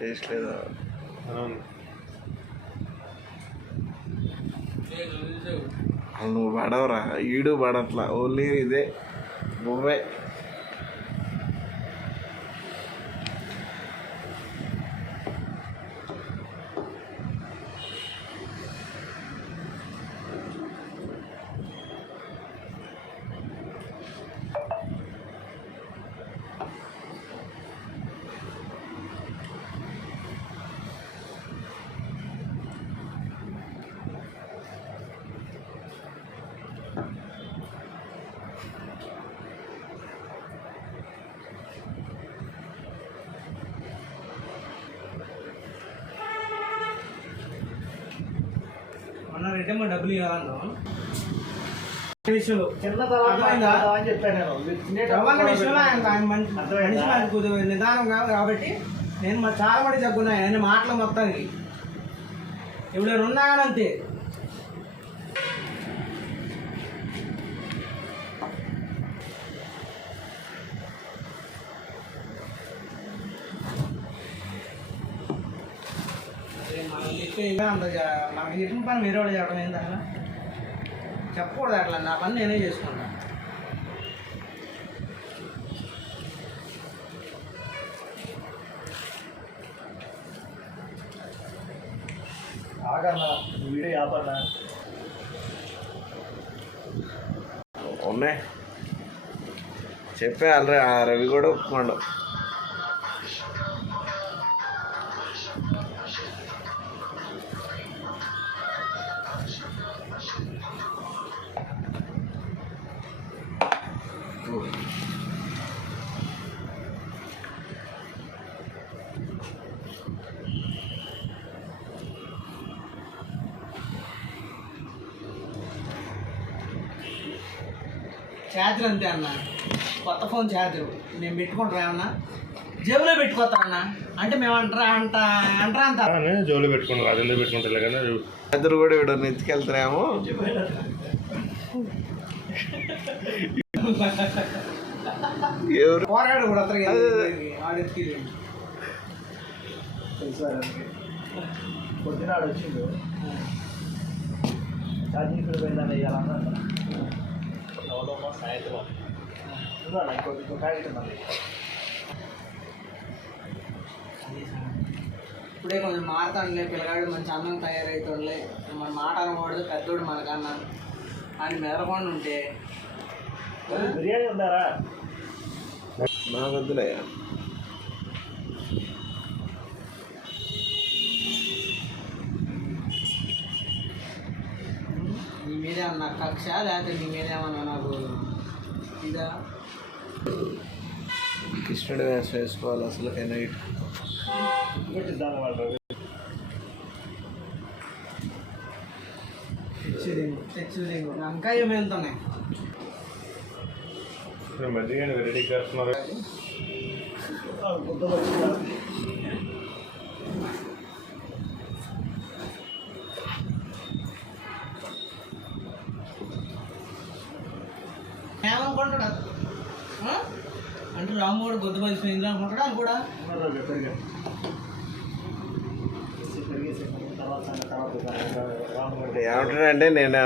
Taste లేదా? నువ్వు పడవరా, ఈడు పడట్లా, ఓన్లీ ఇదే నువ్వే. రిటర్న్ డబ్బులు ఇవ్వాలన్నా విషయంలో చిన్న అని చెప్పాను విషయంలో మనిషి నిదానం కాబట్టి నేను చాలా మటుకు తగ్గున్నాయి అన్ని మాటలు మొత్తానికి ఎవరైనా ఉన్నా కానీ అంతే. అంత మనకి చెప్పిన పని వేరే వాళ్ళు చెప్పడం ఏంటి అలా చెప్పకూడదు. అట్లా నా పని నేనే చేసుకుంటా. ఆగన్నా వీడియో ఆపన్నా ఉన్నాయి చెప్పే ఆల్రెడీ. ఆ రవి కూడా ఒప్పుకోండు. ఛార్జర్ అంతే అన్న, కొత్త ఫోన్ ఛార్జర్ నేను పెట్టుకుంటారా అన్న, జేబులో పెట్టుకోతా అన్న అంటే మేము అంటారా అంత జోలు పెట్టుకుంటాం. అది ఎందుకు పెట్టుకుంటా కానీ ఛార్జర్ కూడా ఇక్కడ నెత్తికెళ్తారేమో. ఎవరు పోరాడు కూడా పొద్దున వచ్చిండు ఛార్జింగ్ కూడా పోయిందని వేయాలన్నా సాయంత్రం ఇంకో ప్యాకెట్ మళ్ళీ ఇప్పుడే కొంచెం మారుతాడులే పిల్లగాడు, మంచి అందంగా తయారవుతాడులే, మన మాట అనకూడదు, పెద్దోడు మనకన్నా అని మెదలకుండా ఉంటే. బిర్యానీ ఉందారా? నాకు వద్దులే. నీ మీదేమన్నా కక్ష లేకపోతే నీ మీదేమన్నా నాకు ఇదా? కృష్ణుడి వేషం వేసుకోవాలి అసలు నైట్. తెచ్చుదేమో ఇంకా ఏమి వెళ్తున్నాయి మధ్యగా వెరైటీ చేస్తున్నారు. ఏమనుకుంటాడు అంటే రాము కూడా గొద్దు పలిసిపోయింది అనుకుంటాడు. అది కూడా ఏమంటాడంటే నేను